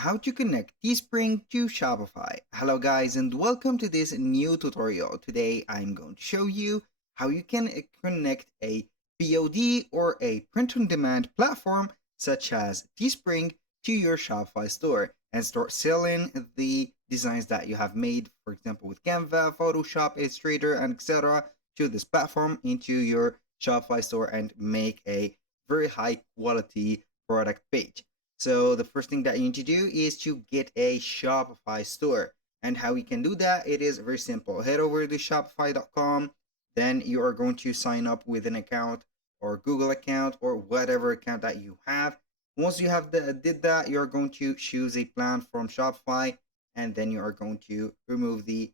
how to connect Teespring to Shopify. Hello guys and welcome to this new tutorial. Today I'm going to show you how you can connect a POD or a print-on-demand platform such as Teespring to your Shopify store and start selling the designs that you have made, for example with Canva, Photoshop, Illustrator, and etc. to this platform into your Shopify store and make a very high quality product page. So the first thing that you need to do is to get a Shopify store. And how you can do that, it is very simple. Head over to shopify.com. Then you are going to sign up with an account or Google account or whatever account that you have. Once you have did that, you're going to choose a plan from Shopify, and then you are going to remove the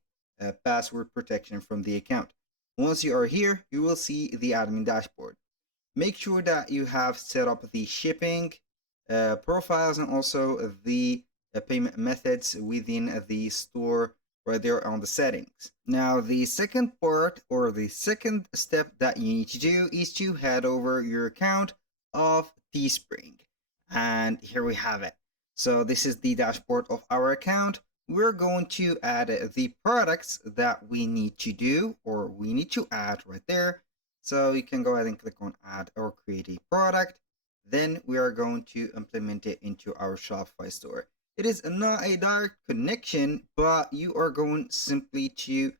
password protection from the account. Once you are here, you will see the admin dashboard. Make sure that you have set up the shipping profiles and also the payment methods within the store right there on the settings. Now the second part or the second step that you need to do is to head over your account of Teespring, and here we have it. So this is the dashboard of our account. We're going to add the products that we need to do or we need to add right there. So you can go ahead and click on add or create a product. Then we are going to implement it into our Shopify store. It is not a direct connection, but you are going simply to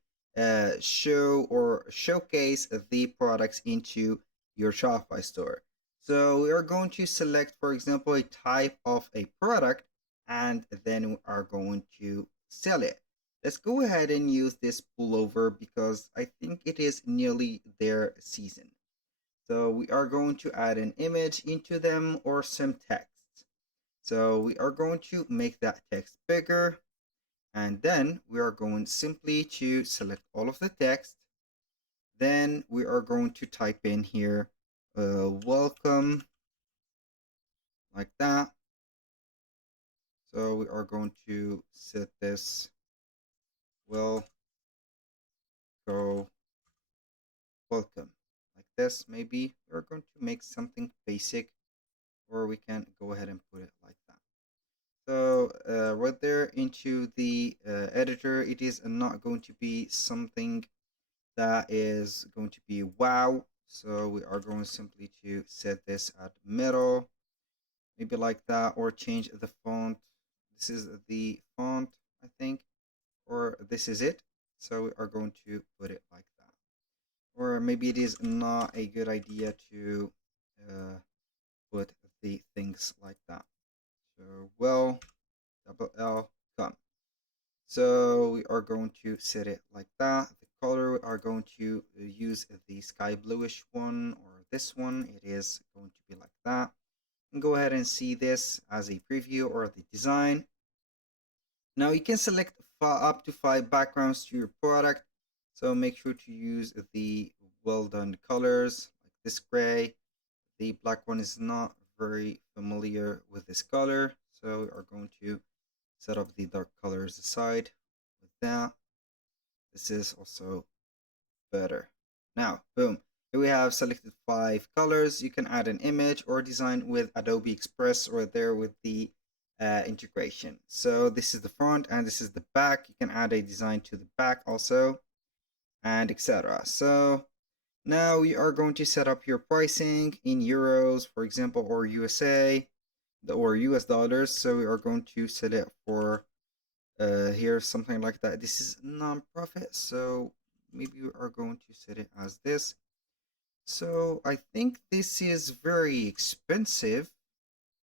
show or showcase the products into your Shopify store. So we are going to select, for example, a type of a product, and then we are going to sell it. Let's go ahead and use this pullover because I think it is nearly their season. So we are going to add an image into them or some text. So we are going to make that text bigger, and then we are going simply to select all of the text. Then we are going to type in here, welcome, like that. So we are going to set this, will go welcome, like this. Maybe we're going to make something basic, or we can go ahead and put it like that. So right there into the editor, it is not going to be something that is going to be wow. So we are going simply to set this at middle, maybe like that, or change the font. This is the font, I think, or this is it. So we are going to put it like that. Or maybe it is not a good idea to put the things like that. So, well, double L, come. So we are going to set it like that. The color, we are going to use the sky bluish one or this one. It is going to be like that. And go ahead and see this as a preview or the design. Now you can select up to 5 backgrounds to your product. So make sure to use the well done colors like this gray. The black one is not very familiar with this color. So we are going to set up the dark colors aside with that. This is also better. Now, boom. Here we have selected 5 colors. You can add an image or design with Adobe Express right there with the integration. So this is the front and this is the back. You can add a design to the back also, and etc. So now we are going to set up your pricing in euros, for example, or USA or US dollars. So we are going to set it for here something like that. This is non-profit, so maybe we are going to set it as this. So I think this is very expensive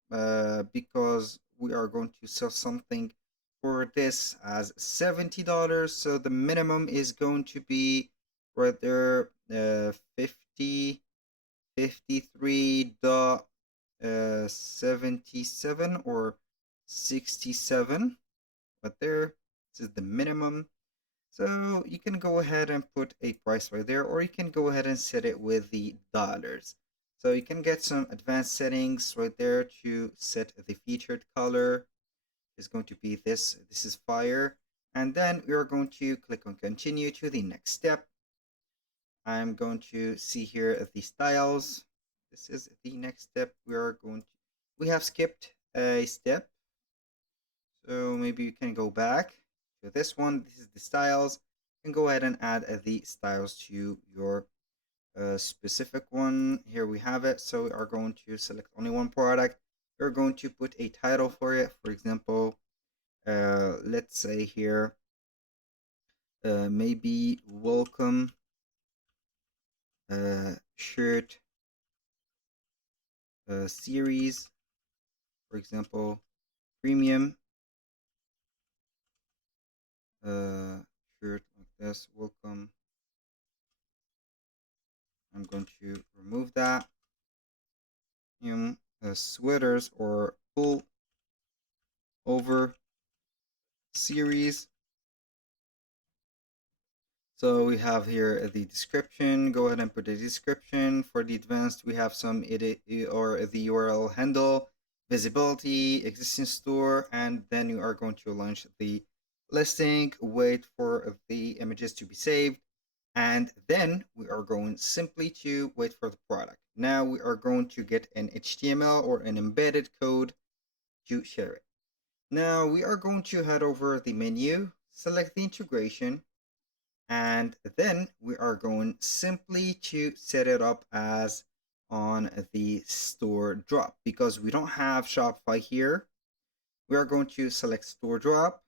because we are going to sell something for this as $70. So the minimum is going to be right there 53.77 or 67. But there, this is the minimum. So you can go ahead and put a price right there, or you can go ahead and set it with the dollars. So you can get some advanced settings right there to set the featured color. Is going to be this. This is fire. And then we are going to click on continue to the next step. I'm going to see here the styles. This is the next step. We have skipped a step. So maybe you can go back to this one. This is the styles, and go ahead and add the styles to your specific one. Here we have it. So we are going to select only one product. We're going to put a title for it. For example, let's say here, maybe welcome shirt series. For example, premium shirt like this. Welcome. I'm going to remove that. Sweaters or pull over series. So we have here the description. Go ahead and put the description. For the advanced, we have some edit or the URL handle, visibility, existing store, and then you are going to launch the listing, wait for the images to be saved, and then we are going simply to wait for the product. Now we are going to get an HTML or an embedded code to share it. Now we are going to head over the menu, select the integration, and then we are going simply to set it up as on the store drop. Because we don't have Shopify here, we are going to select store drop,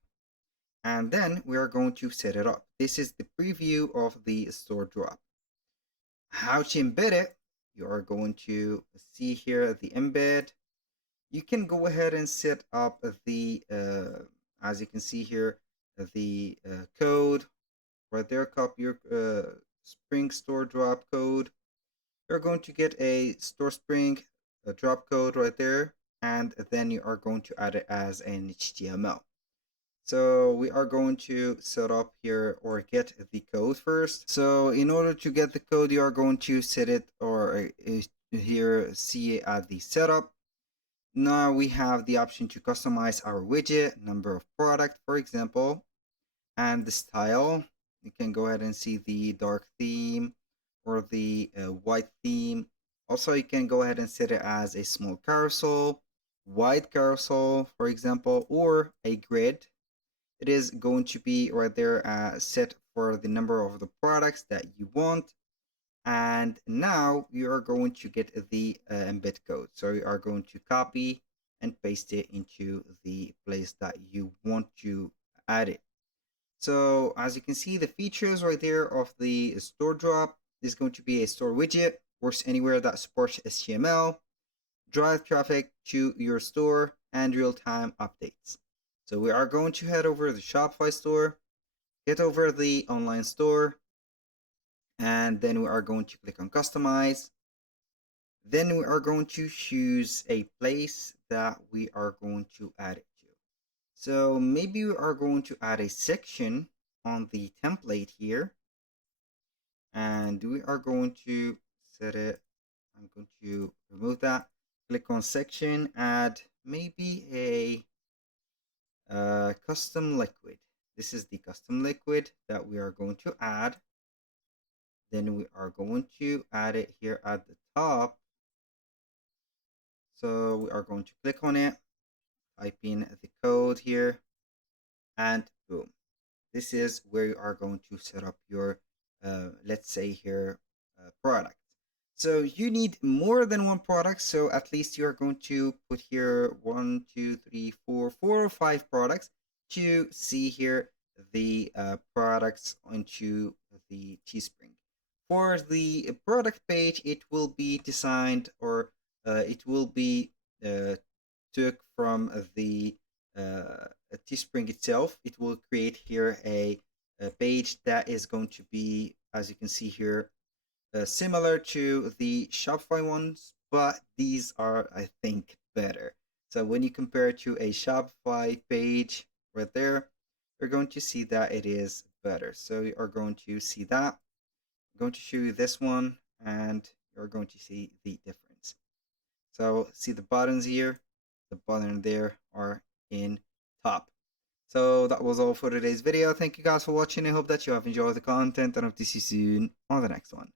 and then we are going to set it up. This is the preview of the store drop. How to embed it, you are going to see here the embed. You can go ahead and set up the as you can see here, the code right there. Copy your Spring store drop code. You're going to get a store Spring drop code right there, and then you are going to add it as an HTML. So we are going to set up here or get the code first. So in order to get the code, you are going to set it or here see at the setup. Now we have the option to customize our widget, number of product, for example, and the style. You can go ahead and see the dark theme or the white theme. Also, you can go ahead and set it as a small carousel, wide carousel, for example, or a grid. It is going to be right there set for the number of the products that you want. And now you are going to get the embed code. So you are going to copy and paste it into the place that you want to add it. So as you can see, the features right there of the store drop is going to be a store widget, works anywhere that supports HTML, drive traffic to your store, and real-time updates. So we are going to head over the Shopify store, get over the online store, and then we are going to click on customize. Then we are going to choose a place that we are going to add it to. So maybe we are going to add a section on the template here, and we are going to set it. I'm going to remove that. Click on section, add maybe a custom liquid. This is the custom liquid that we are going to add. Then we are going to add it here at the top. So we are going to click on it, type in the code here, and boom. This is where you are going to set up your, let's say here, product. So you need more than one product. So at least you are going to put here 1, 2, 3, 4 or 5 products to see here the products onto the Teespring. For the product page, it will be designed or it will be took from the Teespring itself. It will create here a page that is going to be, as you can see here, similar to the Shopify ones, but these are, I think, better. So when you compare it to a Shopify page right there, you're going to see that it is better. So you are going to see that. I'm going to show you this one, and you're going to see the difference. So see the buttons here, the button there are in top. So that was all for today's video. Thank you guys for watching. I hope that you have enjoyed the content, and hope to see you soon on the next one.